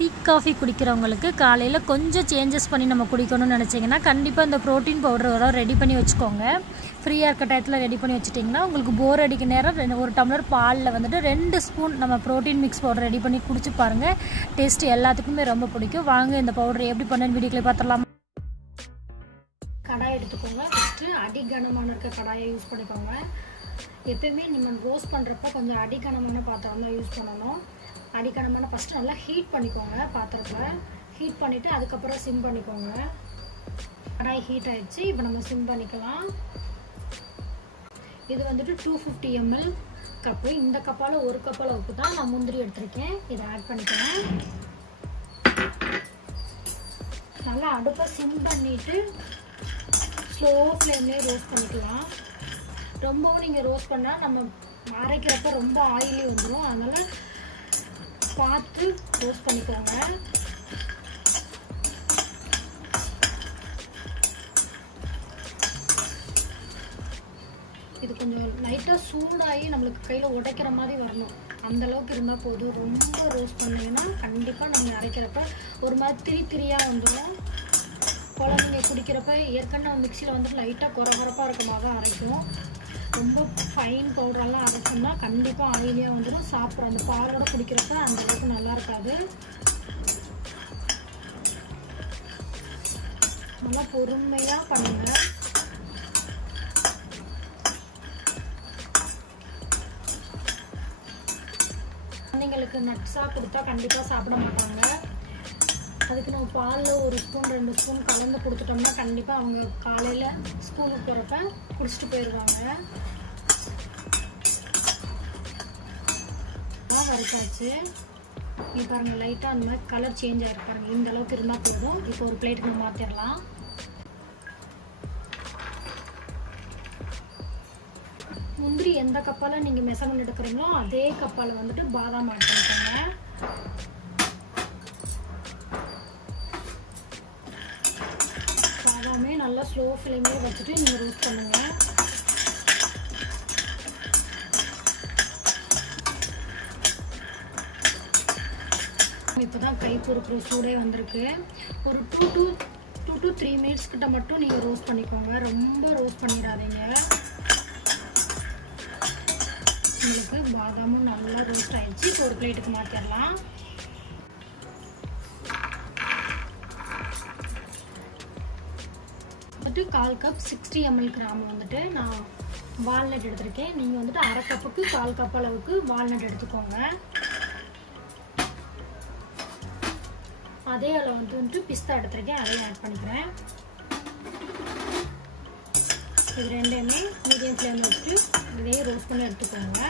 Tea coffee குடிக்கிறவங்களுக்கு காலையில் கொஞ்சம் changes பண்ணி நம்ம குடிக்கணும்னு நினச்சிங்கன்னா கண்டிப்பாக இந்த ப்ரோட்டீன் பவுடர் ரெடி பண்ணி வச்சுக்கோங்க. ஃப்ரீயாக இருக்க டயத்தில் ரெடி பண்ணி வச்சுட்டிங்கன்னா உங்களுக்கு போர் அடிக்க நேரம் ஒரு டம்ளர் பாலில் வந்துட்டு 2 ஸ்பூன் நம்ம ப்ரோட்டீன் மிக்ஸ் பவுடர் ரெடி பண்ணி குடிச்சு பாருங்கள். டேஸ்ட் எல்லாத்துக்குமே ரொம்ப பிடிக்கும். வாங்க இந்த பவுடர் எப்படி பண்ணுன்னு வீடியோக்களை பார்த்துடலாம். கடாய் எடுத்துக்கோங்க. ஃபஸ்ட்டு அடிகனமான இருக்க கடாயை யூஸ் பண்ணிக்கோங்க. எப்பயுமே நம்ம ரோஸ்ட் பண்ணுறப்ப கொஞ்சம் அடிகனமான பாத்திரம் தான் யூஸ் பண்ணணும். அடிக்கணமான ஃபஸ்ட்டு நல்லா ஹீட் பண்ணிக்கோங்க. பாத்திரத்தில் ஹீட் பண்ணிவிட்டு அதுக்கப்புறம் சிம் பண்ணிக்கோங்க. கடாய் ஹீட் ஆகிடுச்சு. இப்போ நம்ம சிம் பண்ணிக்கலாம். இது வந்துட்டு 250 ml கப்பு. இந்த கப்பால் ஒரு கப் அளவுக்கு தான் நான் முந்திரி எடுத்திருக்கேன். இதை ஆட் பண்ணிக்கிறேன். நல்லா அடுப்பை சிம் பண்ணிவிட்டு ஸ்லோ ஃப்ளேம்லேயே ரோஸ்ட் பண்ணிக்கலாம். ரொம்பவும் நீங்கள் ரோஸ்ட் பண்ணால் நம்ம அரைக்கிறப்ப ரொம்ப ஆயிலி வந்துடும். அதனால் பார்த்து ரோஸ்ட் பண்ணிக்கோங்க. இது கொஞ்சம் லைட்டாக சூடாகி நம்மளுக்கு கையில் உடைக்கிற மாதிரி வரணும். அந்தளவுக்கு இருந்தால் போதும். ரொம்ப ரோஸ்ட் பண்ணிங்கன்னா கண்டிப்பாக நீங்கள் அரைக்கிறப்ப ஒரு மாதிரி திரியாக வந்துடும். குழந்தைங்க குடிக்கிறப்ப ஏற்கனவே மிக்சியில் வந்துட்டு லைட்டாக குறகுறப்பாக இருக்க மாதிரி தான் அரைக்கும். ரொம்ப ஃபைன் பவுடரெல்லாம் அரைச்சோம்னா கண்டிப்பாக ஆயிலியாக வந்துடும். சாப்பிட்ற அந்த பாலோட குடிக்கிறப்ப அந்தளவுக்கு நல்லா இருக்காது. நல்லா பொறுமையாக பண்ணுங்க. குழந்தைங்களுக்கு நட்ஸாக கொடுத்தா கண்டிப்பாக சாப்பிட மாட்டாங்க. அதுக்கு நம்ம பாலில் 1 ஸ்பூன் 2 ஸ்பூன் கலந்து கொடுத்துட்டோம்னா கண்டிப்பாக அவங்க காலையில் ஸ்கூலுக்கு போகிறப்ப குடிச்சிட்டு போயிடுவாங்க. வறுத்தாச்சு. இது பாருங்கள் லைட்டாக அந்த மாதிரி கலர் சேஞ்ச் ஆகிருக்கு பாருங்கள். இந்த அளவுக்கு இருந்தால் போதும். இப்போ ஒரு பிளேட்டுக்கு நம்ம மாற்றிடலாம். முந்திரி எந்த கப்பால் நீங்கள் மெஷர்மெண்ட் எடுக்கிறீங்களோ அதே கப்பால் வந்துட்டு பாதாம் ஆட் பண்ணிக்கோங்க. பாதாமே நல்லா ஸ்லோ ஃப்ளேம்லேயே வச்சுட்டு நீங்கள் ரோஸ்ட் பண்ணுங்கள். இப்போ தான் கை பொறுக்கிற சூடே வந்திருக்கு. ஒரு 2 to 3 மினிட்ஸ் கிட்ட மட்டும் நீங்கள் ரோஸ்ட் பண்ணிக்கோங்க. ரொம்ப ரோஸ்ட் பண்ணிடாதீங்க. உங்களுக்கு பாதாமும் நல்லா ரோஸ்ட் ஆகிடுச்சு. இப்போ ஒரு பிளேட்டுக்கு மாற்றிடலாம். வந்துட்டு 1/4 கப் 60 ml கிராம் வந்துட்டு நான் வால்நட் எடுத்திருக்கேன். நீங்கள் வந்துட்டு 1/2 கப்புக்கு 1/4 கப் அளவுக்கு வால்நட் எடுத்துக்கோங்க. அதே அளவு வந்துட்டு பிஸ்தா எடுத்திருக்கேன். அதையும் ஆட் பண்ணிக்கிறேன். இது ரெண்டையுமே மீடியம் ஃப்ளேமில் வச்சுட்டு இதையும் ரோஸ்ட் பண்ணி எடுத்துக்கோங்க.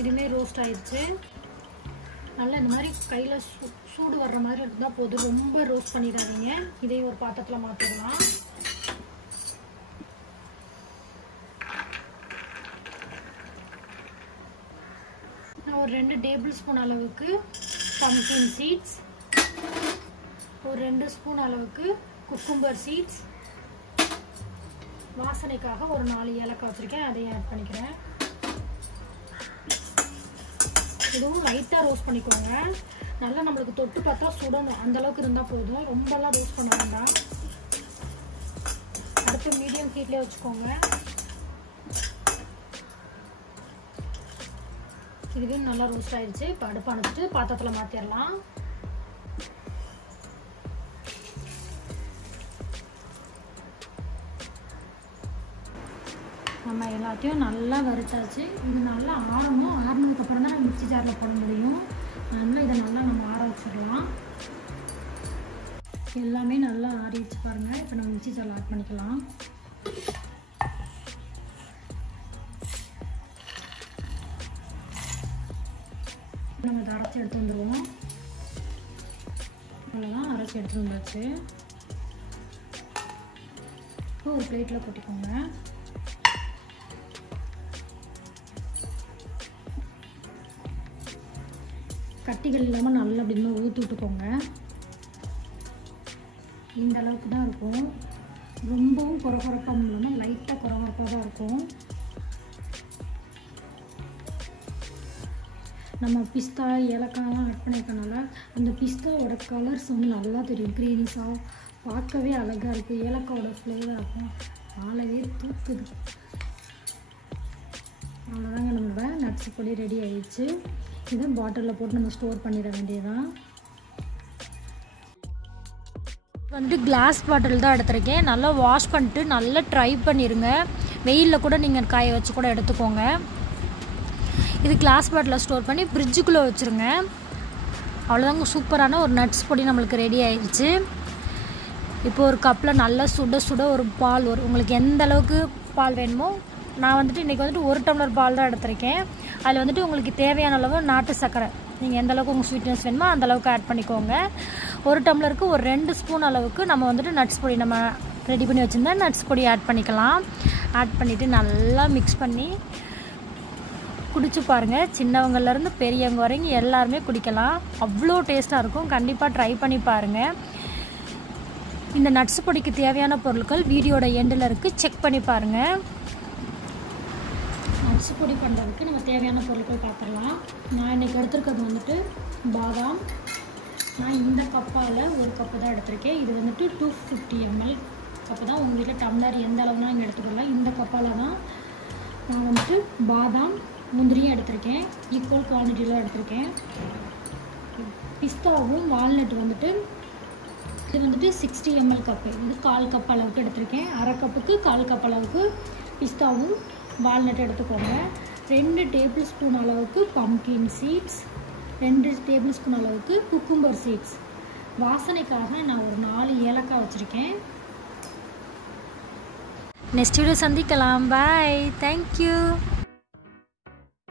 இதுவுமே ரோஸ்ட் ஆயிடுச்சு. நல்லா இந்த மாதிரி கையில் சூடு வர்ற மாதிரி இருந்தால் போதும். ரொம்ப ரோஸ்ட் பண்ணிடாதீங்க. இதையும் ஒரு பாத்திரத்தில் மாற்றிடலாம். நான் ஒரு 2 டேபிள் ஸ்பூன் அளவுக்கு பம்கின் சீட்ஸ், ஒரு 2 ஸ்பூன் அளவுக்கு குக்கும்பர் சீட்ஸ், வாசனைக்காக ஒரு 4 ஏலக்காய் வச்சுருக்கேன். அதையும் ஆட் பண்ணிக்கிறேன். இதுவும் லைட்டாக ரோஸ்ட் பண்ணிக்கோங்க. நல்லா நம்மளுக்கு தொட்டு பார்த்தா சுடணும். அந்தளவுக்கு இருந்தால் போதும். ரொம்பலாம் ரோஸ்ட் பண்ண வேண்டாம். அடுத்து மீடியம் ஹீட்லேயே வச்சுக்கோங்க. இதுவே நல்லா ரோஸ்ட் ஆயிடுச்சு. இப்போ அடுப்பு அணைச்சிட்டு பாத்திரத்தில் மாற்றிடலாம். நம்ம எல்லாத்தையும் நல்லா வறுத்தாச்சு. இது நல்லா ஆறணும். ஆறினதுக்கப்புறம் தான் நம்ம மிக்ஸி ஜாரில் போட முடியும். அதனால் இதை நல்லா நம்ம ஆற வச்சிடலாம். எல்லாமே நல்லா ஆறிடுச்சு பாருங்கள். இப்போ நம்ம மிக்ஸி ஜாரில் ஆட் பண்ணிக்கலாம். நம்ம இதை அரைச்சி எடுத்து வந்துடுவோம். அவ்வளோதான், அரைச்சி எடுத்து வந்தாச்சு. இப்போ ஒரு பிளேட்டில் கொட்டிக்கோங்க. கட்டிகள் இல்லாமல் நல்லா அப்படின்னா ஊற்றி விட்டுக்கோங்க. இந்த அளவுக்கு தான் இருக்கும். ரொம்பவும் கொரகொரப்பாக இல்லாமல் லைட்டாக கொரகொரப்பாக தான் இருக்கும். நம்ம பிஸ்தா ஏலக்காய்லாம் ஆட் பண்ணிக்கனால அந்த பிஸ்தாவோட கலர்ஸ் வந்து நல்லா தெரியும், க்ரீனிஸாக பார்க்கவே அழகாக இருக்குது. ஏலக்காயோட ஃப்ளேவர் இருக்கும், ஆளவே தூக்குது. அவ்வளோதாங்க, நம்மளோட நட்ஸ் பொடி ரெடி ஆயிடுச்சு. இதை பாட்டிலில் போட்டு நம்ம ஸ்டோர் பண்ணிட வேண்டியதான். வந்துட்டு கிளாஸ் பாட்டில் தான் எடுத்திருக்கேன். நல்லா வாஷ் பண்ணிட்டு நல்லா ட்ரை பண்ணிடுங்க. வெயிலில் கூட நீங்கள் காய வச்சு கூட எடுத்துக்கோங்க. இது கிளாஸ் பாட்டிலில் ஸ்டோர் பண்ணி ஃப்ரிட்ஜுக்குள்ளே வச்சுருங்க. அவ்வளோதாங்க, சூப்பரான ஒரு நட்ஸ் பொடி நம்மளுக்கு ரெடி ஆயிடுச்சு. இப்போ ஒரு கப்பில் நல்லா சுட சுட ஒரு பால் உங்களுக்கு எந்த அளவுக்கு பால் வேணுமோ, நான் வந்துட்டு இன்றைக்கி வந்துட்டு 1 டம்ளர் பால் தான் எடுத்திருக்கேன். அதில் வந்துட்டு உங்களுக்கு தேவையான அளவு நாட்டு சர்க்கரை, நீங்கள் எந்த அளவுக்கு உங்கள் ஸ்வீட்னஸ் வேணுமோ அந்த அளவுக்கு ஆட் பண்ணிக்கோங்க. 1 டம்ளருக்கு ஒரு 2 ஸ்பூன் அளவுக்கு நம்ம வந்துட்டு நட்ஸ் பொடி நம்ம ரெடி பண்ணி வச்சுருந்தா நட்ஸ் பொடி ஆட் பண்ணிக்கலாம். ஆட் பண்ணிவிட்டு நல்லா மிக்ஸ் பண்ணி குடிச்சு பாருங்கள். சின்னவங்கலேருந்து பெரியவங்க வரைக்கும் எல்லாருமே குடிக்கலாம், அவ்வளோ டேஸ்ட்டாக இருக்கும். கண்டிப்பாக ட்ரை பண்ணி பாருங்கள். இந்த நட்ஸ் பொடிக்கு தேவையான பொருட்கள் வீடியோட எண்டில் இருக்குது, செக் பண்ணி பாருங்கள். நட்ஸ் பொடி பண்ணுறதுக்கு நம்ம தேவையான பொருட்கள் பார்த்துடலாம். நான் இன்றைக்கி எடுத்துருக்கிறது வந்துட்டு பாதாம். நான் இந்த கப்பால் 1 கப்பு தான் எடுத்திருக்கேன். இது வந்துட்டு 250 ml கப்பு தான். உங்கள் வீட்டில் டம்ளர் எந்த அளவுனா இங்கே எடுத்துக்கலாம். இந்த கப்பால் தான் நான் வந்துட்டு பாதாம் முந்திரியும் எடுத்திருக்கேன், ஈக்குவல் குவான்டிட்டியில் எடுத்திருக்கேன். பிஸ்தாவும் வால்நட் வந்துட்டு இது வந்துட்டு 60 ml கப்பு, இது 1/4 கப் அளவுக்கு எடுத்திருக்கேன். அரை கப்புக்கு 1/4 கப் அளவுக்கு பிஸ்தாவும் வால்நட் எடுத்துக்கோங்க. 2 டேபிள் ஸ்பூன் அளவுக்கு பம்கின் சீட்ஸ், 2 டேபிள் ஸ்பூன் அளவுக்கு குக்கும்பர் சீட்ஸ். வாசனைக்காக நான் ஒரு 4 ஏலக்காய் வச்சுருக்கேன். நெக்ஸ்ட் வீடியோ சந்திக்கலாம். பாய், தேங்க்யூ.